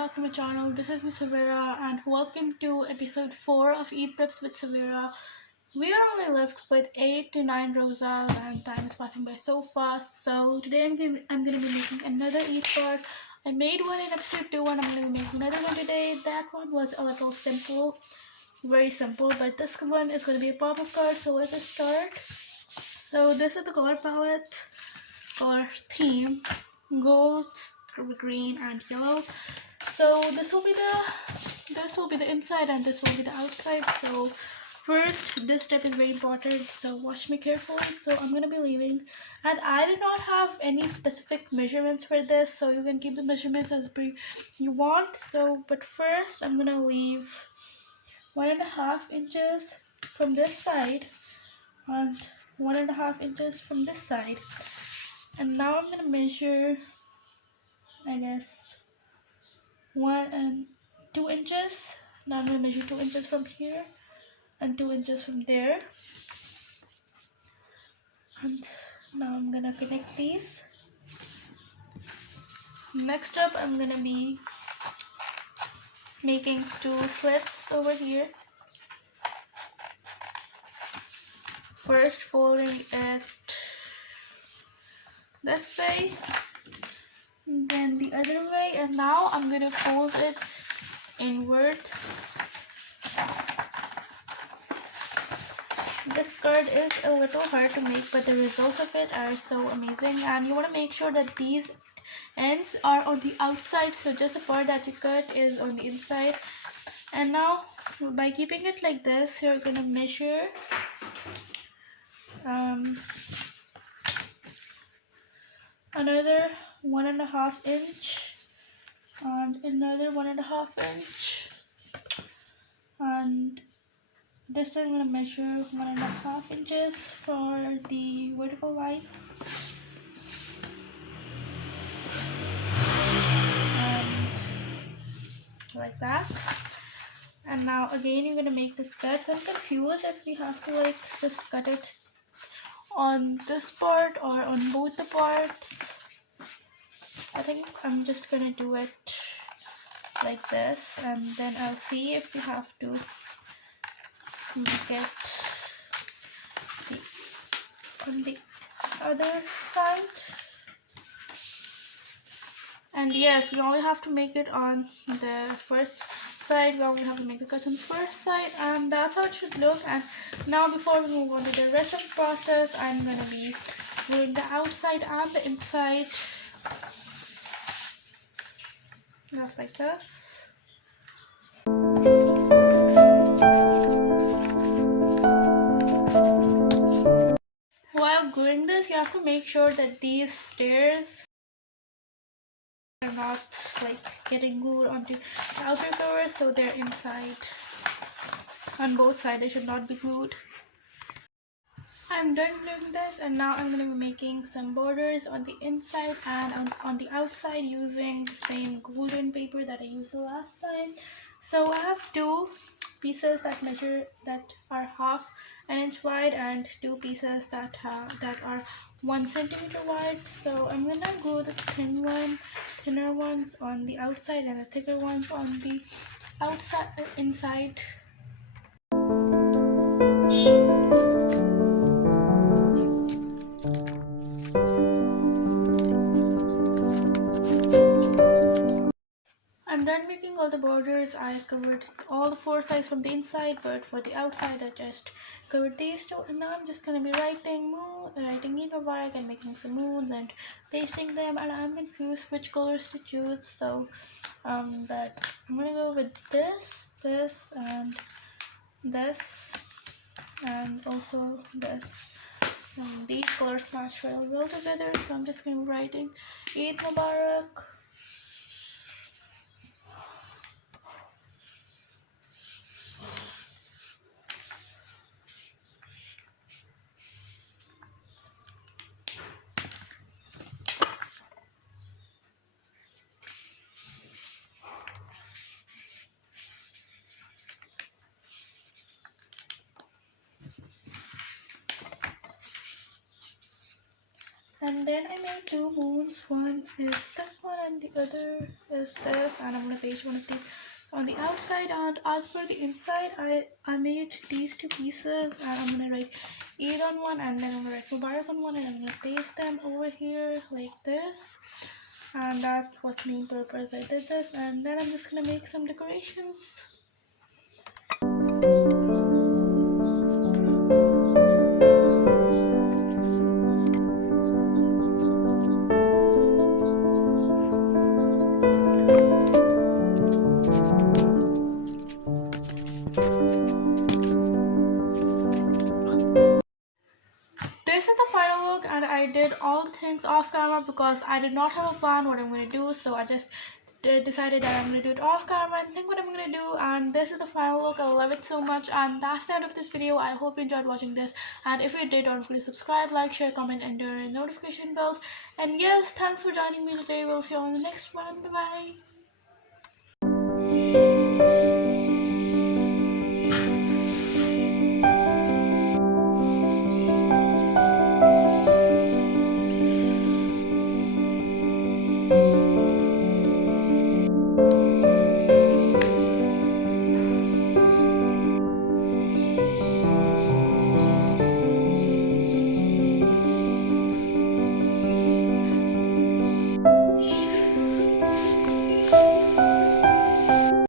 back to my channel. This is Miss Svayra and welcome to episode 4 of Eat Preps with Svayra. We are only left with 8 to 9 rosas and time is passing by so fast. So today I'm gonna be making another eat part. I made one in episode 2 and I'm gonna be making another one today. That one was a little simple, very simple, but this one is gonna be a pop-up card. So let's just start. So this is the color palette, color theme, gold, green and yellow. So this will be the inside and this will be the outside. So first, this step is very important, so watch me carefully. So I'm gonna be leaving, and I do not have any specific measurements for this, so you can keep the measurements as you want. So but first I'm gonna leave 1.5 inches from this side and 1.5 inches from this side. And now I'm gonna measure, I guess, 1 and 2 inches. Now I'm gonna measure 2 inches from here and 2 inches from there. And now I'm gonna connect these. Next up, I'm gonna be making 2 slits over here. First folding it this way, then the other way, and now I'm gonna fold it inwards. This card is a little hard to make, but the results of it are so amazing, and you want to make sure that these ends are on the outside, so just the part that you cut is on the inside. And now by keeping it like this, you're gonna measure another 1.5 inch and another 1.5 inch, and this time I'm gonna measure 1.5 inches for the vertical lines, and like that. And now again you're gonna make this cut. So I'm confused if we have to like just cut it on this part or on both the parts. I think I'm just gonna do it like this, and then I'll see if we have to make it on the other side. And yes, we only have to make it on the first side. We only have to make the cuts on the first side, and that's how it should look. And now before we move on to the rest of the process, I'm gonna be doing the outside and the inside, just like this. While doing this, you have to make sure that these stairs are not like getting glued onto the outer cover, so they're inside on both sides. They should not be glued. I'm done doing this, and now I'm going to be making some borders on the inside and on the outside using the same golden paper that I used the last time. So I have 2 pieces that are half an inch wide and 2 pieces that are 1 centimeter wide. So I'm gonna glue the thinner ones on the outside and the thicker ones on the inside. I'm done making all the borders. I covered all the 4 sides from the inside, but for the outside I just covered these 2. And now I'm just gonna be writing in a bark and making some moons and pasting them. And I'm confused which colors to choose. So but I'm gonna go with this, and this, and also this. And these colors match really well together. So I'm just gonna be writing Eid Mubarak. And then I made two moons. One is this one and the other is this. And I'm gonna paste one of the on the outside. And as for the inside, I made these two pieces, and I'm gonna write eat on one, and then I'm gonna write Mubarak on one, and I'm gonna paste them over here like this. And that was the main purpose I did this. And then I'm just gonna make some decorations. This is the final look, and I did all the things off camera because I did not have a plan what I'm going to do, so I just decided that I'm going to do it off camera and think what I'm going to do. And this is the final look. I love it so much, and that's the end of this video. I hope you enjoyed watching this, and if you did, don't forget to subscribe, like, share, comment, and turn on notification bells. And yes, thanks for joining me today. We'll see you on the next one. Bye bye.